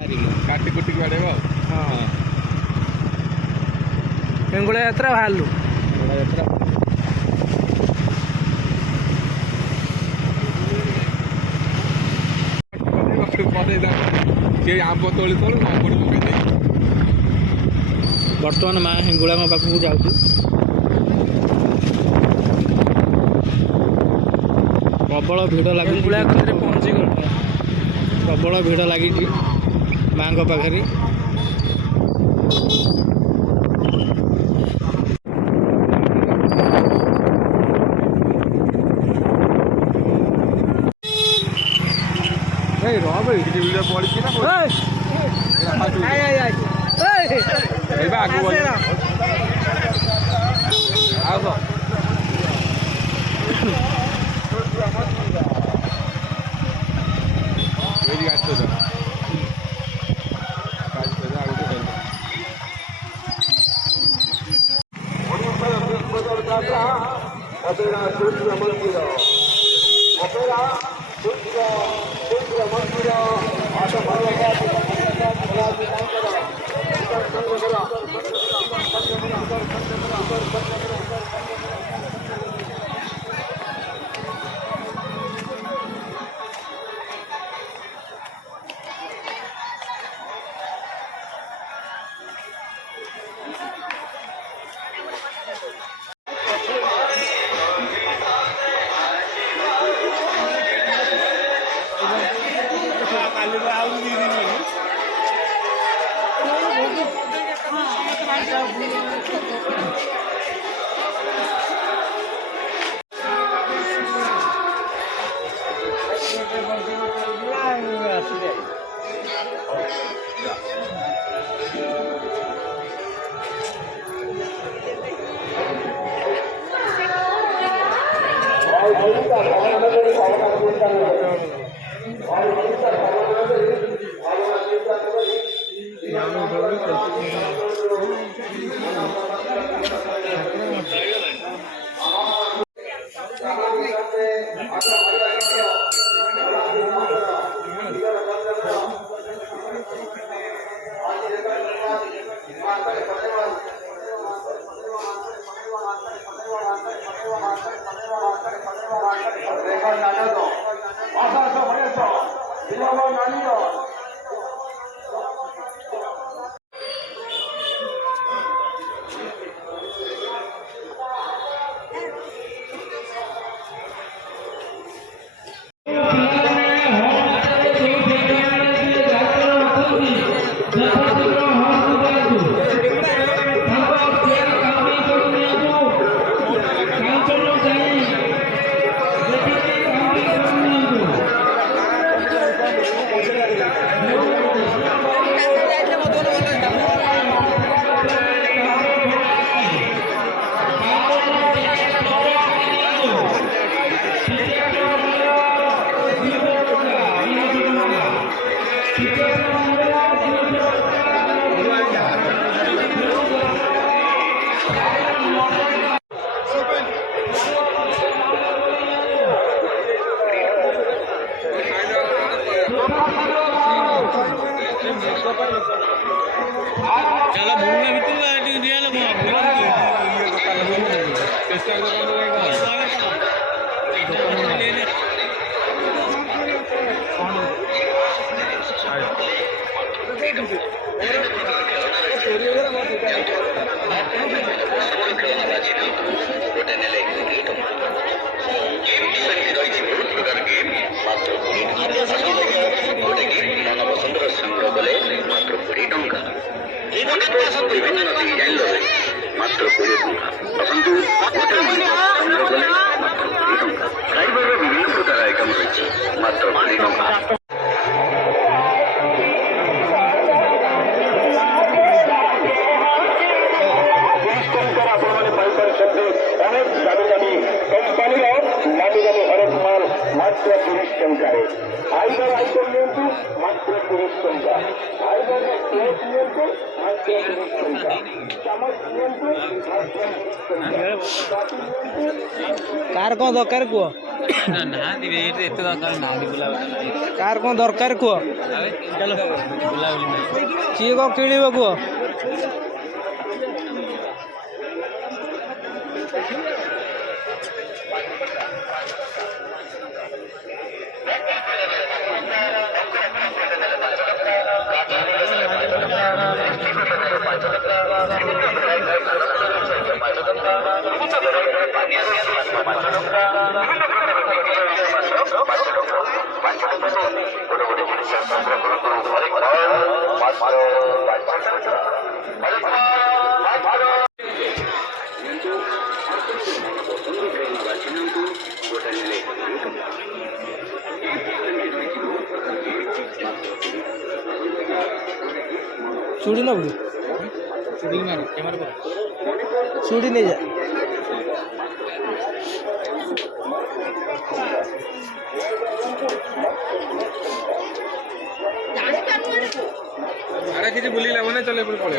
काटी कुटी बाड़ेब हाँ हिंगुला यात्रा बाहर यात्रा आंब तोली तोलू आंबड़ पकई बर्तमान माँ हिंगुला पाखक जाऊँ प्रबल भिड़ लगे पहुँची गल प्रबल भिड़ लगी माँ पाखे पड़ी चला भूलना भी तो दिया मात्र 30 टंका आईदार आईटम मात्र 30 टंका। कार कौन दरकार कुह कार कौन दरकार कुह किए कौन किणव कुह चूड़ी ना बोली चूड़ी मार कैमरा पर चूड़ी नहीं जा अरे किसी बुली लगने चले पर पड़े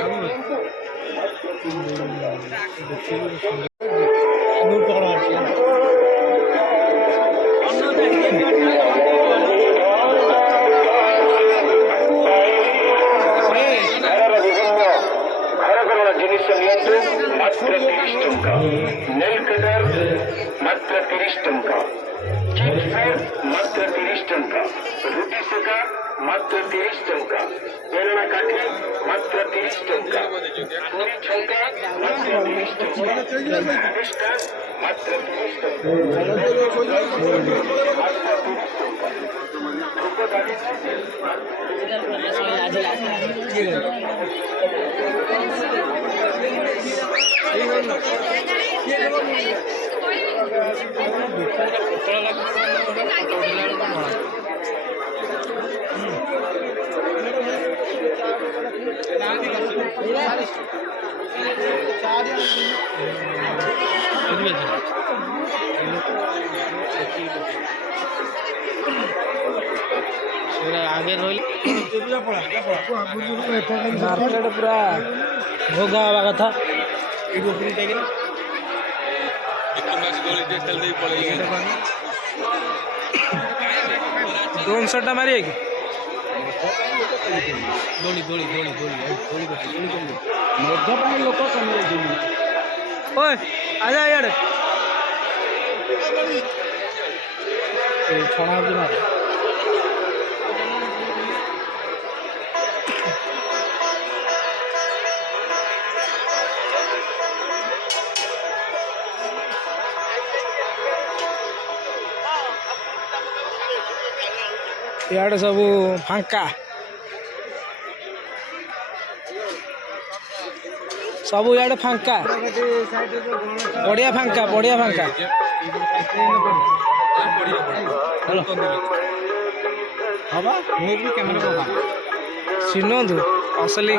नेल कटर मात्र 30 टंका चिप्स मात्र 30 टंका रुटी सेका मात्र 30 टंका बेलना काठी मात्र 30 टंका पूरी छौका मात्र 30 टंका बिस्कुट मात्र 30 टंका आगे रही मार्केट पूरा भोगा हवा कथा ड्रोन शॉट मारिए कि दौड़ी दौड़ी दौड़ी दौड़ी दौड़ी लोक कमी ओए आजा यार छणा ना इे सब फांका सब इे फांका बढ़िया फांका बढ़िया फांका हवा कैमरा चिन्हतु असली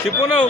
Cipono.